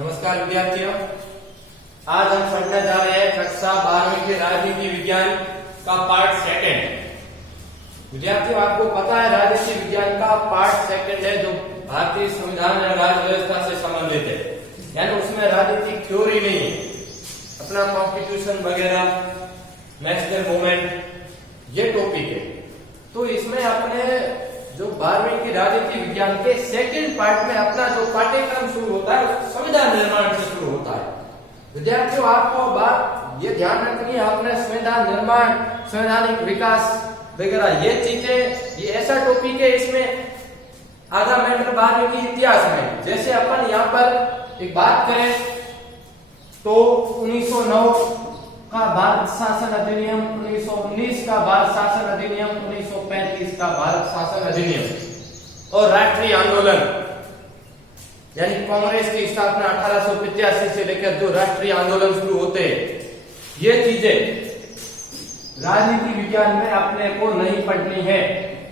नमस्कार विद्यार्थियों, आज हम पढ़ने जा रहे हैं कक्षा 12वीं के राजनीति विज्ञान का पार्ट सेकंड। विद्यार्थियों, आपको पता है राजनीति विज्ञान का पार्ट सेकंड है जो भारतीय संविधान और राज्य व्यवस्था से संबंधित है, यानी उसमें राजनीतिक थ्योरी नहीं है, अपना कॉन्स्टिट्यूशन वगैरह, नेशनल मूवमेंट ये टॉपिक है। तो इसमें अपने जो 12वीं की राजनीति विज्ञान के सेकंड पार्ट में अपना जो पाठ्यक्रम शुरू होता है संविधान निर्माण से शुरू होता है। विद्यार्थियों, आपको बात ये ध्यान रखनी है, आपने संविधान निर्माण, संवैधानिक विकास वगैरह ये चीजें, ये ऐसा टॉपिक है, इसमें आधा मैटर 12वीं की इतिहास में। जैसे अपन यहाँ पर एक बात करें तो 1909 का भारत शासन अधिनियम, 1919 का भारत शासन अधिनियम, 1935 का भारत शासन अधिनियम और राष्ट्रीय आंदोलन यानी कांग्रेस की स्थापना 1885 से लेकर जो राष्ट्रीय आंदोलन शुरू होते हैं, ये चीजें राजनीति विज्ञान में अपने को नहीं पढ़नी है।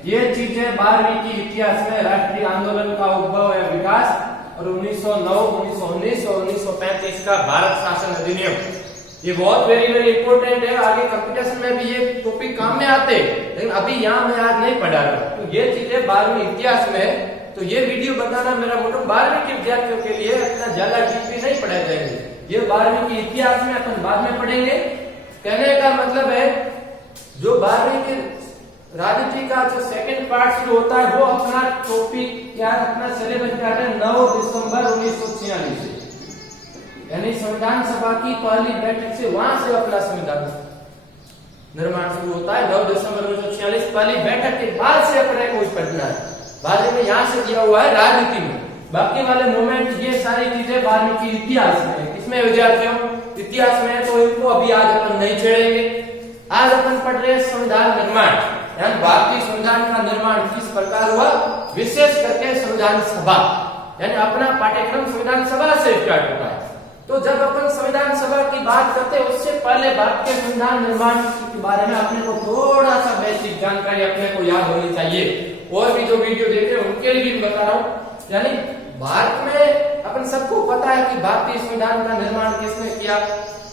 ये चीजें 12वीं की इतिहास में राष्ट्रीय आंदोलन का उद्भव या विकास और 1909, 1919 और 1935 का भारत शासन अधिनियम, ये बहुत वेरी इंपॉर्टेंट है। आगे कंपटीशन में भी ये टॉपिक काम में आते हैं, लेकिन अभी यहाँ मैं आज नहीं पढ़ा रहा। तो ये चीजें 12वीं इतिहास में, तो ये वीडियो बताना मेरा मोटो 12वीं के विद्यार्थियों के लिए, अपना ज्यादा डीपली नहीं पढ़ाए जाएंगे। ये 12वीं की इतिहास में अपन बाद में पढ़ेंगे। कहने का मतलब है जो 12वीं की राजनीति का जो सेकंड पार्ट शुरू होता है वो अपना टॉपिक क्या, अपना सिलेबस क्या है, 9 दिसंबर 1946 से, यानी संविधान सभा की पहली बैठक से, वहां से अपना संविधान निर्माण शुरू होता है। 9 दिसंबर 1946 पहली बैठक के बाद से अपने को पढ़ना है। बाद में यहाँ से दिया हुआ है राजनीति में, बाकी वाले मूवमेंट ये सारी चीजें 12वीं की इतिहास में। इसमें विद्यार्थियों इतिहास में, तो इनको अभी आज अपन नहीं छेड़ेंगे। आज अपन पढ़ रहे हैं संविधान निर्माण, यानी भारतीय संविधान का निर्माण किस प्रकार हुआ, विशेष करके संविधान सभा, यानी अपना पाठ्यक्रम संविधान सभा से स्टार्ट होता है। तो जब अपन संविधान सभा की बात करते हैं, उससे पहले भारतीय संविधान निर्माण के बारे में अपने को थोड़ा सा बेसिक जानकारी अपने को याद होनी चाहिए। और भी जो वीडियो देख रहे हैं उनके लिए भी बता रहा हूँ। यानी भारत में अपन सबको पता है कि भारतीय संविधान का निर्माण किसने किया।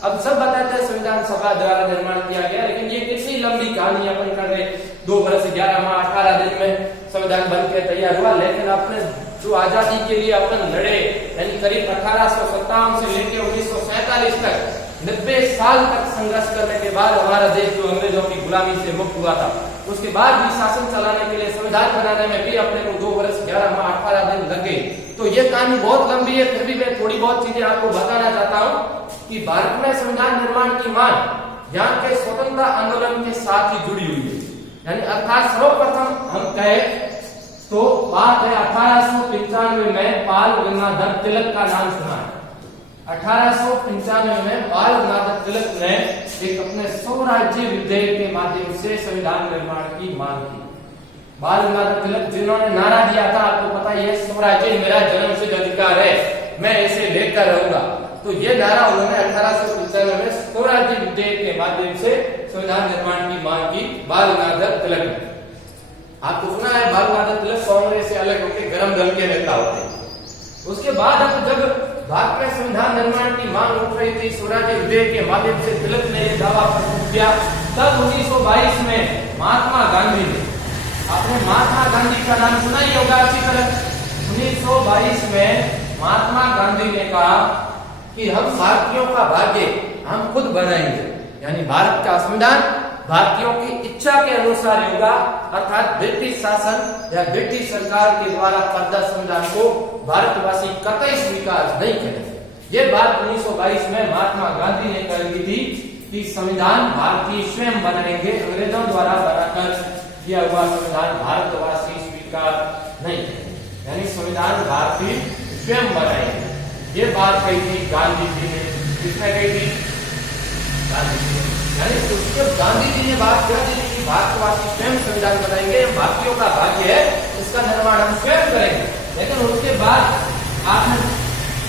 अब सब बताते हैं संविधान सभा द्वारा निर्माण किया गया, लेकिन ये कितनी लंबी कहानी अपन कर रहे। 2 वर्ष 11 माह 18 दिन में संविधान बनकर तैयार हुआ, लेकिन अपने जो आजादी के लिए अपन लड़े, यानी करीब 1857 से लेकर 1947 तक 90 साल तक संघर्ष करने के बाद हमारा देश जो अंग्रेजों की गुलामी से मुक्त हुआ था, उसके बाद भी शासन चलाने के लिए, संविधान बनाने में भी अपने को 2 वर्ष 11 माह 18 दिन लगे। तो ये कहानी बहुत लंबी है, फिर भी मैं थोड़ी बहुत चीजें आपको बताना चाहता हूँ कि भारत में संविधान निर्माण की मांग यहाँ के स्वतंत्रता आंदोलन के साथ ही जुड़ी हुई है। यानी अर्थात सर्वप्रथम हम कहे तो बात है 1895 में बाल गंगाधर तिलक का नाम सुना है। 1895 में बाल गंगाधर तिलक ने एक अपने स्वराज्य विधेयक के माध्यम से संविधान निर्माण की मांग की। बाल गंगाधर तिलक जिन्होंने नारा दिया था, आपको पता है, स्वराज्य मेरा जन्मसिद्ध अधिकार है, मैं इसे लेकर रहूंगा। तो ये नारा उन्होंने 1895 में स्वराज्य विधेयक के माध्यम से संविधान निर्माण की मांग की बाल गंगाधर तिलक ने। आपको सुना है बाल गंगाधर तिलक कांग्रेस से अलग होकर गरम दल के नेता होते हैं। उसके बाद अब जब भारत में संविधान निर्माण की मांग उठ रही थी, स्वराज्य विधेयक के माध्यम से तिलक ने यह दावा प्रस्तुत किया। तब 1922 में महात्मा गांधी ने, आपने महात्मा गांधी का नाम सुना ही होगा अच्छी तरह। 1922 में महात्मा गांधी ने कहा कि हम भारतीयों का भाग्य हम खुद बनाएंगे, यानी भारत का संविधान भारतीयों की इच्छा के अनुसार होगा, अर्थात ब्रिटिश शासन या ब्रिटिश सरकार के द्वारा प्रदत्त संविधान को भारतवासी कतई स्वीकार नहीं करेंगे। ये बात 1922 में महात्मा गांधी ने कही थी कि संविधान भारतीय स्वयं बनाएंगे, अंग्रेजों द्वारा बनाकर किया हुआ संविधान भारतवासी स्वीकार नहीं करेंगे, यानी संविधान भारतीय स्वयं बनाएंगे। ये बात कही थी गांधी जी ने। किसने कही थी? गांधी जी ने। यानी उसके गांधी जी ने बात कर दी कि भारतवासी स्वयं संविधान बनाएंगे, भारतीयों का भाग्य है, इसका निर्माण हम स्वयं करेंगे। लेकिन उसके बाद आपने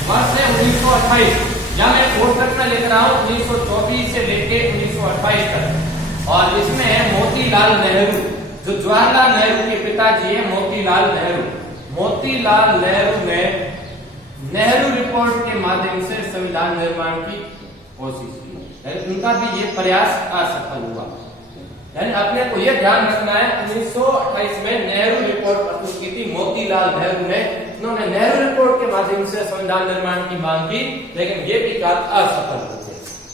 वर्ष है 1928, या मैं कोष्ठक में लिख रहा हूँ 1924 से लेकर 1928 तक, और इसमें है मोतीलाल नेहरू, जो जवाहरलाल नेहरू के पिताजी है, मोतीलाल नेहरू। मोतीलाल नेहरू ने नेहरू रिपोर्ट के माध्यम से संविधान निर्माण की कोशिश की, यानी उनका भी ये प्रयास असफल हुआ। यानी अपने को ये ध्यान रखना है, 1928 में नेहरू रिपोर्ट प्रस्तुत की थी मोतीलाल नेहरू ने। उन्होंने नेहरू रिपोर्ट के माध्यम से संविधान निर्माण की मांग की, लेकिन ये भी कार्य असफल हुए।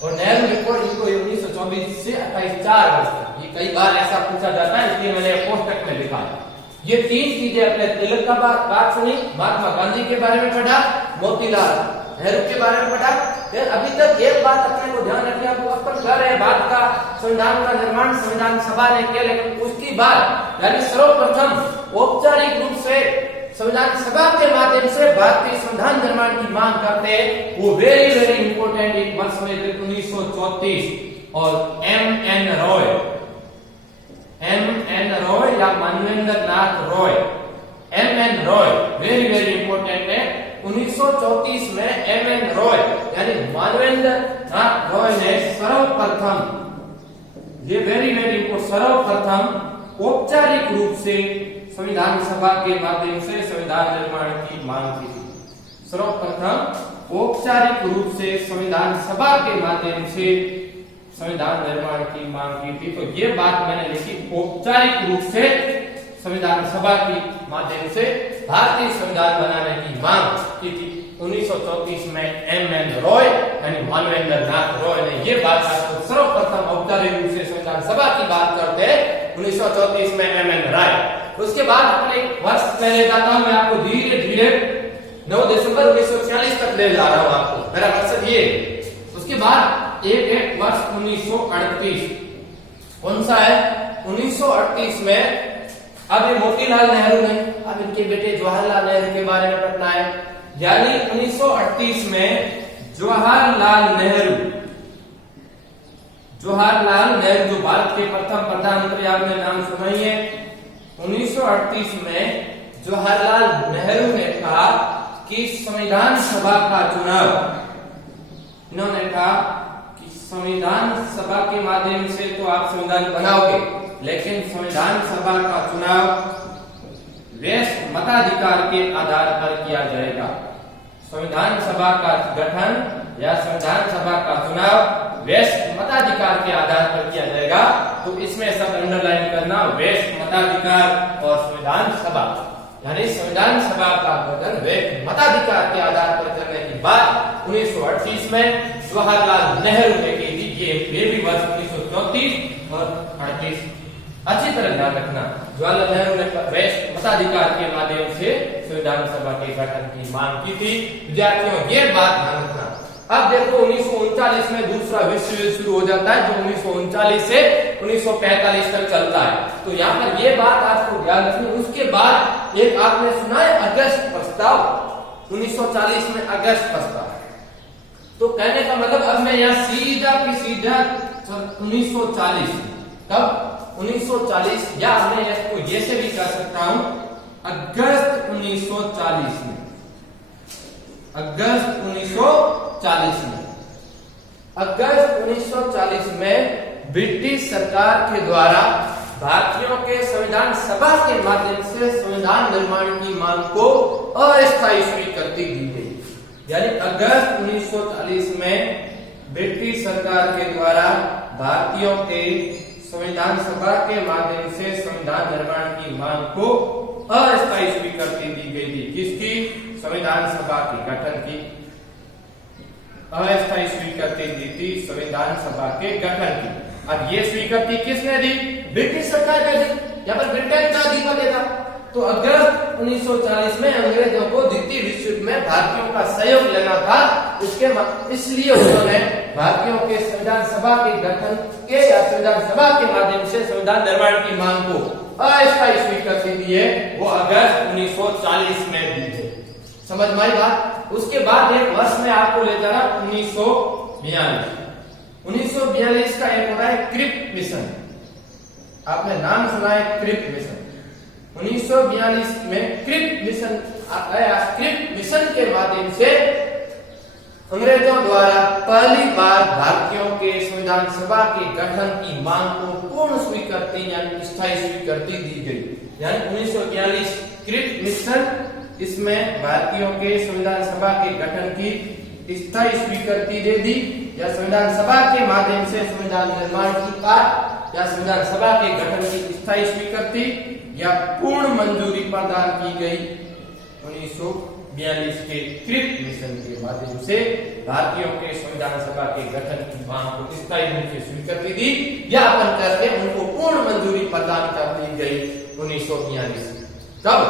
और नेहरू रिपोर्ट इनको 1924 से 28 4 वर्ष तक, ये कई बार ऐसा पूछा जाता है, इसलिए मैंने पोस्टक में लिखा है। ये 3 चीजें अपने तिलक का बात सुनी, महात्मा गांधी के बारे में पढ़ा, मोतीलाल नेहरू के बारे में पढ़ा। फिर अभी तक एक बात अपने को ध्यान रखनी, आपको अपन कर रहे बात का संविधान का निर्माण संविधान सभा ने किया, लेकिन उसकी बात यानी सर्वप्रथम औपचारिक रूप से संविधान सभा के माध्यम से भारतीय संविधान निर्माण की मांग करते हैं, वो वेरी वेरी इंपॉर्टेंट एक वर्ष में 1934 और एम एन रॉय या Manvendra Nath Roy, M N Roy very very important है। 1934 में एम एन रॉय यानी मानवेंद्र नाथ रॉय ने सर्वप्रथम, ये वेरी वेरी इंपॉर्टेंट, सर्वप्रथम औपचारिक रूप से संविधान सभा के माध्यम से संविधान निर्माण की मांग की थी। सर्वप्रथम औपचारिक रूप से संविधान सभा के माध्यम से संविधान निर्माण की मांग की थी। तो ये बात मैंने लिखी, औपचारिक रूप से संविधान सभा के माध्यम से भारतीय संविधान बनाने की मांग की थी। 1934 में एम एन रॉय यानी मानवेंद्र नाथ रॉय ने ये बात आपको सर्वप्रथम औपचारिक रूप से संविधान सभा की बात करते हैं 1934 में एम एन रॉय। उसके बाद अपने वर्ष पहले जाता हूं, मैं आपको धीरे धीरे 9 दिसंबर 1946 तक ले जा रहा हूं आपको, मेरा मकसद ये। उसके बाद एक वर्ष 1938 कौन सा है? 1938 में अब ये मोतीलाल नेहरू ने, अब इनके बेटे जवाहरलाल नेहरू के बारे में पढ़ना है। यानी 1938 में जवाहरलाल नेहरू जो भारत के प्रथम प्रधानमंत्री, आपने नाम सुना ही है। 1938 में जवाहरलाल नेहरू ने कहा कि संविधान सभा का चुनाव, इन्होंने कहा कि संविधान सभा के माध्यम से तो आप संविधान बनाओगे, लेकिन संविधान सभा का चुनाव वैश्य मताधिकार के आधार पर किया जाएगा। संविधान सभा का गठन या संविधान सभा का चुनाव वैश्य मताधिकार के आधार पर किया जाएगा। तो इसमें सब अंडरलाइन करना, वैश्य मताधिकार और संविधान सभा, यानी संविधान सभा का गठन वैश्य मताधिकार के आधार पर करने की बात 1938 में जवाहरलाल नेहरू ने की थी। ये भी वर्ष 1934 और 38 अच्छी तरह ध्यान रखना। जवाहरलाल नेहरू ने वैश्य मताधिकार के माध्यम से संविधान सभा के गठन की मांग की थी। विद्यार्थियों ये बात ध्यान रखना। अब देखो 1939 में दूसरा विश्व युद्ध शुरू हो जाता है, जो 1939 से 1945 तक चलता है। तो यहाँ पर ये बात आपको ध्यान रखनी। उसके बाद एक आपने सुना है अगस्त प्रस्ताव, 1940 में अगस्त प्रस्ताव। तो कहने का मतलब अब मैं यहाँ सीधा 1940, कब? 1940, या मैं इसको ये से भी कह सकता हूं अगस्त 1940 में, अगस्त 1940 में, अगस्त 1940 में ब्रिटिश सरकार के द्वारा भारतीयों के संविधान सभा के माध्यम से संविधान निर्माण की मांग को अस्थायी स्वीकृति दी गई। यानी अगस्त 1940 में ब्रिटिश सरकार के द्वारा भारतीयों के संविधान सभा के माध्यम से संविधान निर्माण की मांग को अस्थायी स्वीकृति दी गई थी। किसकी? संविधान सभा के गठन की अस्थायी स्वीकृति दी थी, संविधान सभा के गठन की। अब ये स्वीकृति किसने दी? ब्रिटिश सरकार ने दी। यहाँ पर ब्रिटेन का अधिपत्य था। तो अगस्त 1940 में अंग्रेजों को द्वितीय विश्व युद्ध में भारतीयों का सहयोग लेना था, इसलिए उन्होंने भारतीयों के संविधान सभा के गठन के या संविधान सभा के माध्यम से संविधान निर्माण की मांग को अस्थायी स्वीकृति दी है, वो अगस्त 1940 में दी थी। समझ में आई बात? उसके बाद एक वर्ष में आपको ले जाना 1942। 1942 का एक होता है क्रिप्ट मिशन, आपने नाम सुना है क्रिप्ट मिशन। 1942 में क्रिप्ट मिशन आया। क्रिप्ट मिशन के माध्यम से अंग्रेजों द्वारा पहली बार भारतीयों के संविधान सभा के गठन की मांग को पूर्ण स्वीकृति यानी स्थायी स्वीकृति दी गई। यानी 1942 क्रिप्ट मिशन इसमें भारतीयों के संविधान सभा के गठन की स्थायी स्वीकृति दे दी, या संविधान सभा के माध्यम से संविधान निर्माण की बात, या संविधान सभा के गठन की स्थायी स्वीकृति या पूर्ण मंजूरी प्रदान की गई। 1942 के क्रिप्स मिशन के माध्यम से भारतीयों के संविधान सभा के गठन की मांग को स्थायी रूप से स्वीकृति दी, ज्ञापन करके उनको पूर्ण मंजूरी प्रदान कर दी गई 1942। तब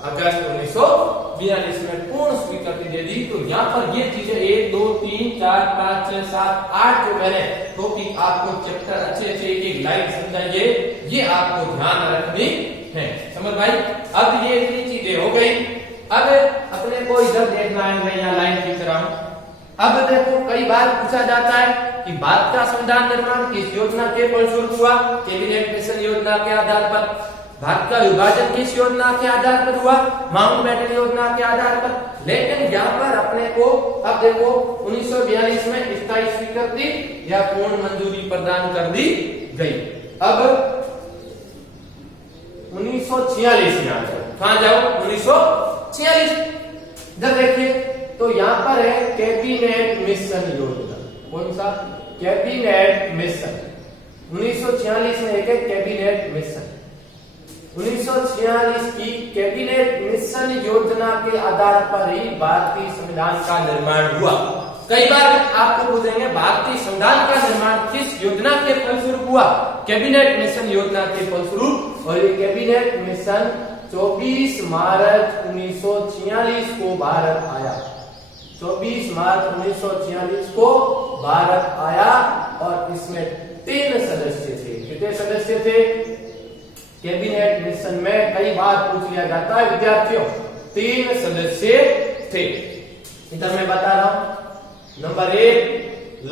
अगस्त 1942 में पूर्ण स्वीकृति दे दी। तो यहाँ पर ये चीजें 1 2 3 4 5 6 7 8 जो मैंने टॉपिक आपको चैप्टर अच्छे एक लाइन समझाइए, ये आपको ध्यान रखनी है। समझ भाई, अब ये इतनी चीजें हो गई। अब अपने को इधर देखना है, मैं यहाँ लाइन लिख रहा हूँ। अब देखो कई बार पूछा जाता है कि भारत का संविधान निर्माण किस योजना के फलस्वरूप हुआ? कैबिनेट मिशन योजना के आधार पर। भारत का विभाजन किस योजना के आधार पर हुआ? माउंटबेटन योजना के आधार पर। लेकिन यहाँ पर अपने को अब देखो 1942 में स्थायी स्वीकृति या पूर्ण मंजूरी प्रदान कर दी गई। अब 1946 में आ जाओ, कहां जाओ? 1946 जब देखिए तो यहाँ पर है कैबिनेट मिशन योजना। कौन सा? Cabinet mission. 1946 में एक है कैबिनेट मिशन। 1946 की कैबिनेट मिशन योजना के आधार पर ही भारतीय संविधान का निर्माण हुआ। कई बार आपको पूछेंगे भारतीय संविधान का निर्माण किस योजना के फलस्वरूप हुआ? कैबिनेट मिशन योजना के फलस्वरूप। और ये कैबिनेट मिशन 24 मार्च 1946 को भारत आया। 24 मार्च 1946 को भारत आया और इसमें 3 सदस्य थे। कितने सदस्य थे कैबिनेट मिशन में? कई बार पूछ लिया जाता है विद्यार्थियों। 3 सदस्य थे। इधर मैं बता रहा हूं। Number 1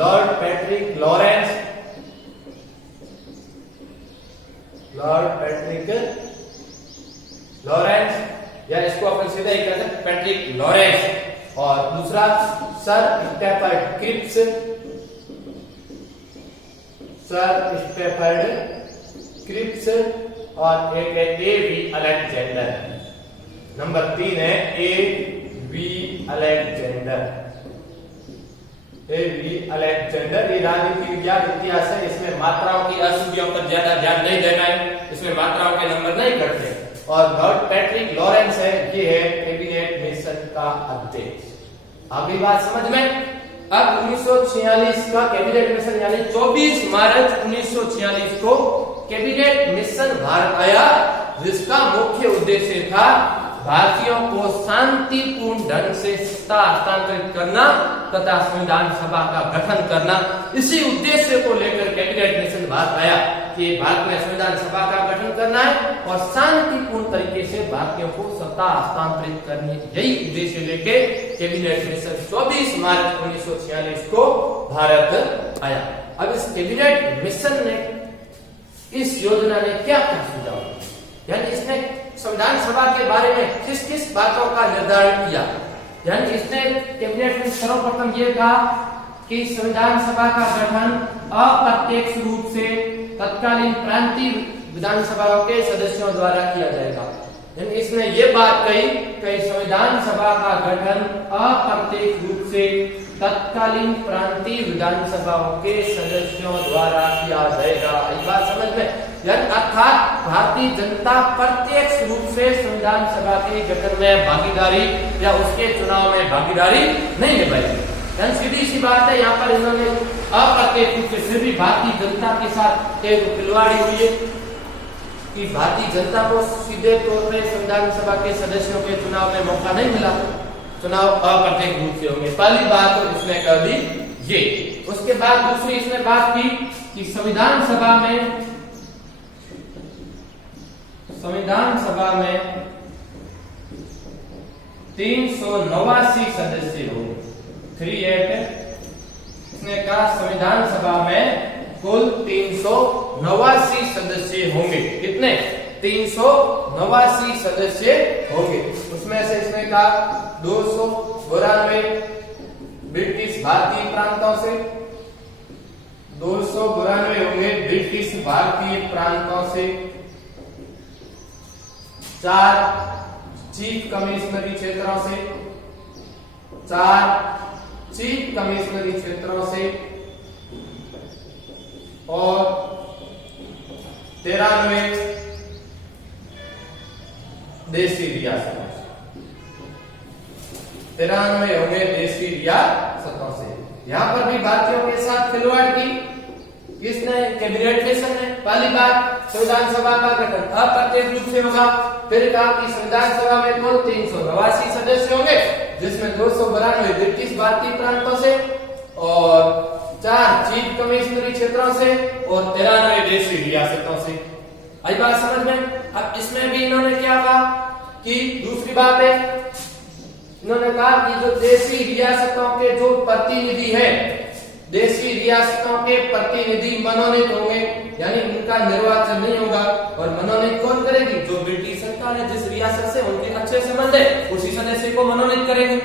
Lord Patrick Lawrence. Lord Patrick Lawrence, या इसको अपन सीधा ही कहते हैं पैट्रिक लॉरेंस। और दूसरा sir Stafford Cripps. Sir Stafford Cripps. और एक है A.V. अलेक्जेंडर। नंबर 3 है A.V. अलेक्जेंडर। A.V. अलेक्जेंडर। ये राजनीति विज्ञान इतिहास है, इसमें मात्राओं की अशुद्धियों पर ज्यादा ध्यान नहीं देना है, इसमें मात्राओं के नंबर नहीं कटते। और लॉर्ड पैट्रिक लॉरेंस है, ये है कैबिनेट मिशन का अध्यक्ष। अगली बात समझ में। अब 1946 का कैबिनेट मिशन यानी 24 मार्च 1946 को कैबिनेट मिशन भारत आया, जिसका मुख्य उद्देश्य था भारतीयों को शांतिपूर्ण ढंग से सत्ता हस्तांतरित करना तथा संविधान सभा का गठन करना। इसी उद्देश्य को लेकर कैबिनेट मिशन भारत आया कि भारत में संविधान सभा का गठन करना है और शांतिपूर्ण तरीके से भारतीयों को सत्ता हस्तांतरित करनी है। यही उद्देश्य लेके कैबिनेट मिशन 24 मार्च 1946 को भारत आया। अब इस कैबिनेट मिशन ने, इस योजना ने क्या क्या सुझाव, यानी इसने संविधान सभा के बारे में किस किस बातों का निर्धारण किया। यानी इसने कैबिनेट में सर्वप्रथम ये कहा कि संविधान सभा का गठन अप्रत्यक्ष रूप से तत्कालीन प्रांतीय विधानसभाओं के सदस्यों द्वारा किया जाएगा। यानी इसने ये बात कही कि संविधान सभा का गठन अप्रत्यक्ष रूप से तत्कालीन प्रांतीय विधानसभाओं के सदस्यों द्वारा किया जाएगा। इस बात समझ में, यानी अर्थात भारतीय जनता प्रत्यक्ष रूप से संविधान सभा के गठन में भागीदारी या उसके चुनाव में भागीदारी नहीं निभाएगी। यानी सीधी सी बात है, यहाँ पर इन्होंने अप्रत्यक्ष रूप से फिर भी भारतीय जनता के साथ एक खिलवाड़ी हुई है कि भारतीय जनता को सीधे तौर पर संविधान सभा के सदस्यों के चुनाव में मौका नहीं मिला, चुनाव अप्रत्यक्ष रूप से होंगे। पहली बात तो इसने कर दी ये। उसके बाद दूसरी इसने बात की कि संविधान सभा में 389 सदस्य होंगे। 38 इसने कहा संविधान सभा में कुल 389 सदस्य होंगे। कितने? 389 सदस्य होंगे। उसमें से इसने कहा 292 ब्रिटिश भारतीय प्रांतों से, 292 होंगे ब्रिटिश भारतीय प्रांतों से, 4 चीफ कमिश्नरी क्षेत्रों से, 4 चीफ कमिश्नरी क्षेत्रों से और 93 देशी रियासतों से। 93 होंगे देशी रियासतों से। यहां पर भी भारतीयों के साथ खिलवाड़ की किसने? कैबिनेट मिशन ने। पहली बात, संविधान सभा का गठन अप्रत्यक्ष रूप से होगा। फिर कहा कि संविधान सभा में कुल 389 सदस्य होंगे, जिसमें 292 ब्रिटिश भारतीय प्रांतों से और 4 चीफ कमिश्नरी क्षेत्रों से और 93 देशी रियासतों से। आई बात समझ में? अब इसमें भी इन्होंने क्या कहा कि दूसरी बात है, इन्होंने कहा कि जो देशी रियासतों के जो प्रतिनिधि है, देशी रियासतों के प्रतिनिधि मनोनीत होंगे, यानी उनका निर्वाचन नहीं होगा। और मनोनीत कौन करेगी? जो ब्रिटिश सरकार है, जिस रियासत से उनके अच्छे संबंध है, उसी सदस्य को मनोनीत करेंगे।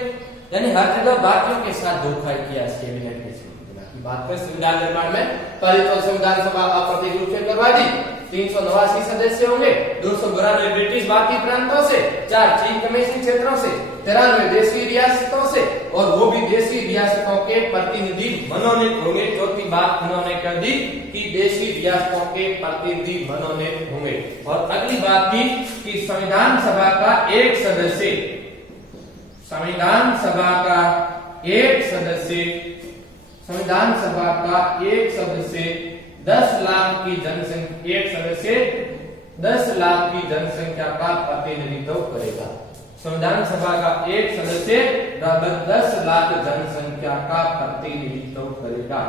यानी हर जगह भारतीयों के साथ धोखा किया इस कैबिनेट मिशन की बात कर। संविधान निर्माण में पहले तो संविधान सभा अप्रत्यक्ष रूप से करवा दी, 389 सदस्य होंगे, 292 ब्रिटिश भारतीय प्रांतों से, 4 चीफ कमिश्नरी क्षेत्रों से, 93 देशी रियासतों से और वो भी देशी रियासतों के प्रतिनिधि मनोनीत होंगे। चौथी बात उन्होंने कर दी कि देशी रियासतों के प्रतिनिधि मनोनीत होंगे। और अगली बात थी कि संविधान सभा का एक सदस्य, संविधान सभा का एक सदस्य, संविधान सभा का एक सदस्य 10 लाख की जनसंख्या, एक सदस्य 10 लाख की जनसंख्या का प्रतिनिधित्व करेगा। संविधान सभा का एक सदस्य लगभग 10 लाख जनसंख्या का प्रतिनिधित्व करेगा।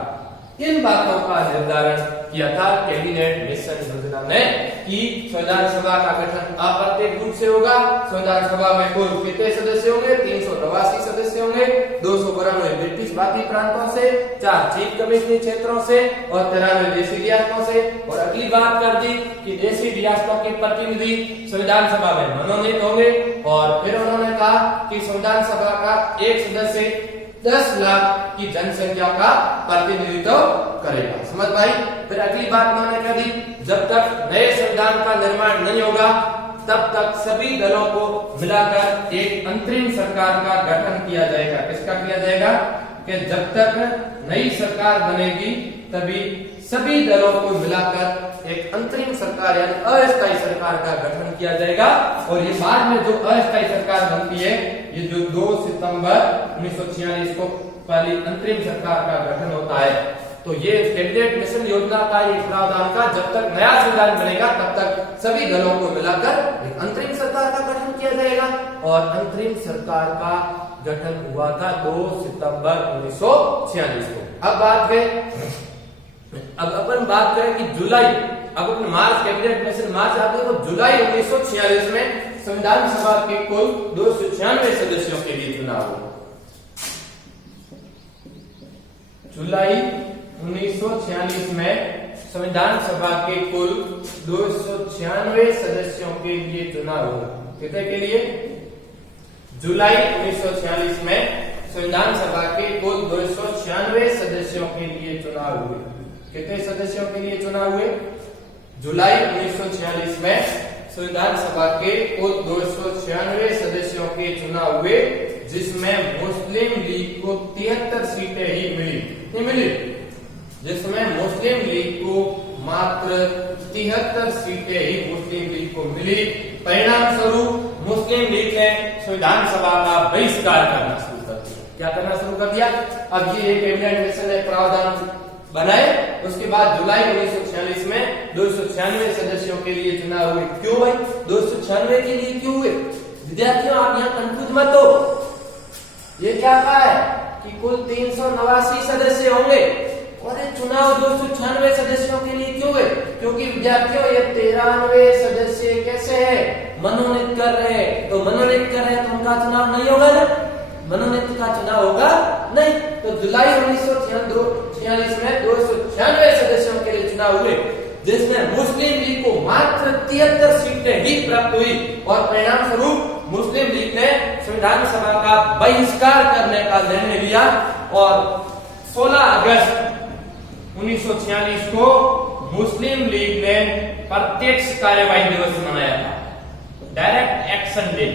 इन बातों का निर्धारण किया था कैबिनेट मिशन योजना ने कि संविधान सभा का गठन अप्रत्यक्ष रूप से होगा। संविधान सभा में कुल कितने सदस्य होंगे? 389 सदस्य होंगे, 292 ब्रिटिश भारतीय प्रांतों से, 4 चीफ कमिश्नरी क्षेत्रों से और 93 देशी रियासतों से। और अगली बात कर दी कि देशी रियासतों के प्रतिनिधि संविधान सभा में मनोनीत होंगे। और फिर उन्होंने कहा कि संविधान सभा का एक सदस्य 10 लाख की जनसंख्या का प्रतिनिधित्व करेगा। समझ भाई? फिर अगली बात उन्होंने कह दी, जब तक नए संविधान का निर्माण नहीं होगा तब तक सभी दलों को मिलाकर एक अंतरिम सरकार का गठन किया जाएगा। किसका किया जाएगा? कि जब तक नई सरकार बनेगी तभी सभी दलों को मिलाकर एक अंतरिम सरकार यानी अस्थायी सरकार का गठन किया जाएगा। और ये बाद में जो अस्थायी सरकार बनती है, ये जो 2 सितंबर 1946 को पहली अंतरिम सरकार का गठन होता है। तो ये कैबिनेट मिशन योजना का एक प्रावधान था, जब तक नया संविधान बनेगा तब तक सभी दलों को मिलाकर एक अंतरिम सरकार का गठन किया जाएगा। और अंतरिम सरकार का गठन हुआ था 2 सितंबर 1946 को। अब अपन बात करें कि जुलाई, अब अपन मार्च कैबिनेट मिशन मार्च आते हैं तो जुलाई 1946 में संविधान सभा के कुल 296 सदस्यों के लिए चुनाव हुआ। जुलाई 1946 में संविधान सभा के कुल 296 सदस्यों के लिए चुनाव हुआ। कितने के लिए? जुलाई 1946 में संविधान सभा के कुल 296 सदस्यों के लिए चुनाव हुए। कितने सदस्यों के लिए चुनाव हुए? जुलाई 1946 में संविधान सभा के कुल 296 सदस्यों के चुनाव हुए, जिसमें मुस्लिम लीग को 73 सीटें ही मिली, जिसमें मुस्लिम लीग को मात्र 73 सीटें ही मुस्लिम लीग को मिली। परिणाम स्वरूप मुस्लिम लीग ने संविधान सभा का बहिष्कार करना शुरू कर दिया। क्या करना शुरू कर दिया? अब ये कैबिनेट मिशन ने प्रावधान बनाए। उसके बाद जुलाई 1946 में 296 सदस्यों के लिए चुनाव हुए। क्यों भाई 296 के लिए क्यों हुए? विद्यार्थियों आप यहाँ कंफ्यूज मत हो। ये क्या कहा है कि कुल 389 सदस्य होंगे और ये चुनाव 296 सदस्यों के लिए क्यों हुए? क्योंकि विद्यार्थियों ये 93 सदस्य कैसे है? मनोनीत कर रहे हैं। तो मनोनीत कर रहे हैं तो उनका चुनाव नहीं होगा ना, मनोनीत का चुनाव होगा नहीं। तो जुलाई 1946 में 296 सदस्यों के लिए चुनाव हुए, जिसमें मुस्लिम लीग को मात्र 73 सीटें ही प्राप्त हुई। और परिणाम स्वरूप मुस्लिम लीग ने संविधान सभा का बहिष्कार करने का निर्णय लिया। और 16 अगस्त 1946 को मुस्लिम लीग ने प्रत्यक्ष कार्यवाही दिवस मनाया था, डायरेक्ट एक्शन डे।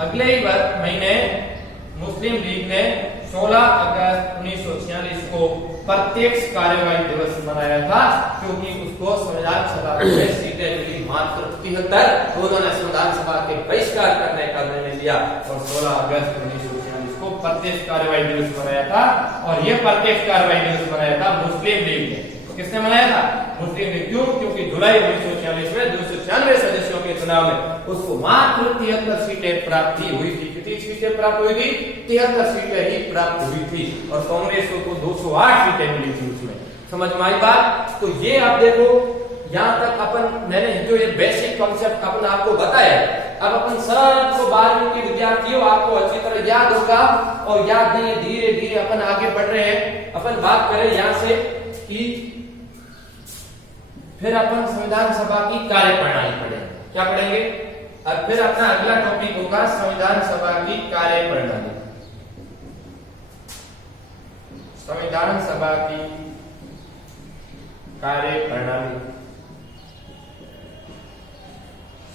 अगले ही महीने मुस्लिम लीग ने 16 अगस्त 1946 को प्रत्यक्ष कार्यवाही दिवस मनाया था, क्योंकि उसको संविधान सभा में सीटें मिली मात्र 73, तो उन्होंने संविधान सभा के बहिष्कार करने का निर्णय लिया और 16 अगस्त 1946 को प्रत्यक्ष कार्यवाही दिवस मनाया था। और यह प्रत्यक्ष कार्यवाही दिवस मनाया था मुस्लिम लीग ने। किसने मनाया था? मुस्लिम लीग। क्यों? क्योंकि जुलाई 1946 में 296 सदस्यों के चुनाव में उसको मात्र 73 सीटें प्राप्त हुई थी। कितनी सीटें प्राप्त हुई थी? 73 सीटें ही प्राप्त हुई थी और कांग्रेस को 208 सीटें मिली थी उसमें। समझ में आई बात? तो ये आप देखो, यहाँ तक मैंने जो ये बेसिक कॉन्सेप्ट आपको बताया। अब अपन सबको 12वीं के विद्यार्थियों आपको अच्छी तरह याद होगा और याद नहीं, धीरे धीरे अपन आगे बढ़ रहे हैं। अपन बात करें यहाँ से कि फिर अपन संविधान सभा की कार्यप्रणाली पढ़ेंगे। क्या पढ़ेंगे? और फिर अपना अगला टॉपिक होगा संविधान सभा की कार्यप्रणाली। संविधान सभा की कार्यप्रणाली।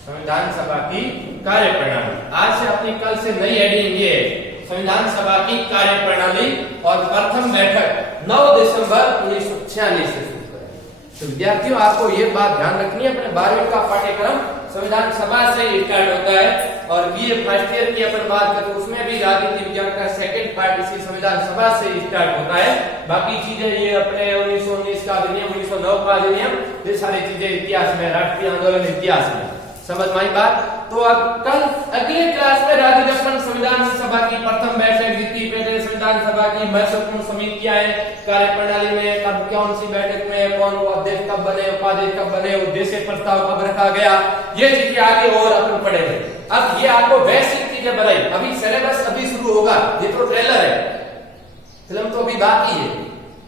संविधान सभा की कार्यप्रणाली। आज से अपनी कल से नई हेडिंग ये है, संविधान सभा की कार्यप्रणाली और प्रथम बैठक 9 दिसंबर 1946 से। तो विद्यार्थियों आपको ये बात ध्यान रखनी है, अपने 12वीं का पाठ्यक्रम संविधान सभा से स्टार्ट होता है और बीए फर्स्ट ईयर की अपन बात करें तो उसमें भी राजनीति विज्ञान का सेकंड पार्ट इसी संविधान सभा से स्टार्ट होता है। बाकी चीजें ये अपने 1919 का अधिनियम, 1909 का अधिनियम, ये सारी चीजें इतिहास में, राष्ट्रीय आंदोलन इतिहास में। समझ में आई बात? तो अब कल अगले क्लास में राजस्थान संविधान सभा की प्रथम बैठक जीती, पहले संविधान सभा की महत्वपूर्ण समितियां हैं कार्यप्रणाली में, कब कौन सी बैठक में कौन अध्यक्ष कब बने, उपाध्यक्ष कब बने, उद्देश्य प्रस्ताव कब रखा गया, ये चीजें आगे और अपन पढ़ेंगे। अब ये आपको बेसिक चीजें बताई, अभी सिलेबस अभी शुरू होगा, ये तो ट्रेलर है, फिल्म तो अभी बाकी है।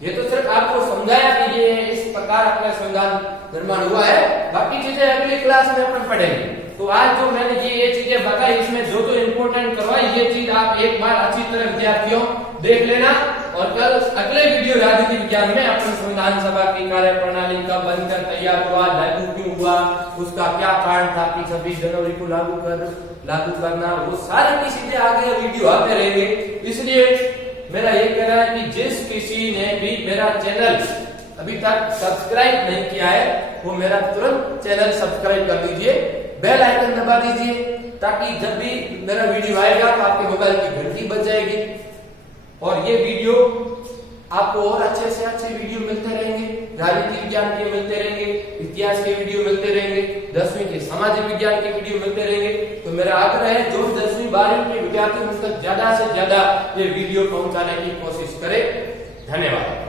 ये तो सिर्फ आपको समझाया कि ये इस प्रकार अपना संविधान निर्माण हुआ है, बाकी चीजें अगली क्लास में अपन पढ़ेंगे। तो आज जो मैंने ये चीजें बताई, इसमें जो इम्पोर्टेंट करवाई, ये चीज आप एक बार अच्छी तरह विद्यार्थियों देख लेना और कल अगले वीडियो राजनीति विज्ञान में अपन संविधान सभा की कार्यप्रणाली का बनकर तैयार हुआ, लागू क्यों हुआ, उसका क्या कारण था कि 26 जनवरी को लागू करना, वो सारी की चीजें आगे वीडियो आते रहेंगे। इसलिए मेरा ये कहना है कि जिस किसी ने भी मेरा चैनल अभी तक सब्सक्राइब नहीं किया है वो मेरा तुरंत चैनल सब्सक्राइब कर लीजिए, बेल आइकन दबा दीजिए, ताकि जब भी मेरा वीडियो आएगा तो आपके मोबाइल की घंटी बज जाएगी और ये वीडियो आपको और अच्छे से अच्छे वीडियो मिलते रहेंगे, राजनीति विज्ञान के मिलते रहेंगे, इतिहास के वीडियो मिलते रहेंगे, 10वीं के सामाजिक विज्ञान के वीडियो मिलते रहेंगे। तो मेरा आग्रह है जो 10वीं 12वीं के विद्यार्थी उन तक ज्यादा से ज्यादा ये वीडियो पहुंचाने की कोशिश करें। धन्यवाद।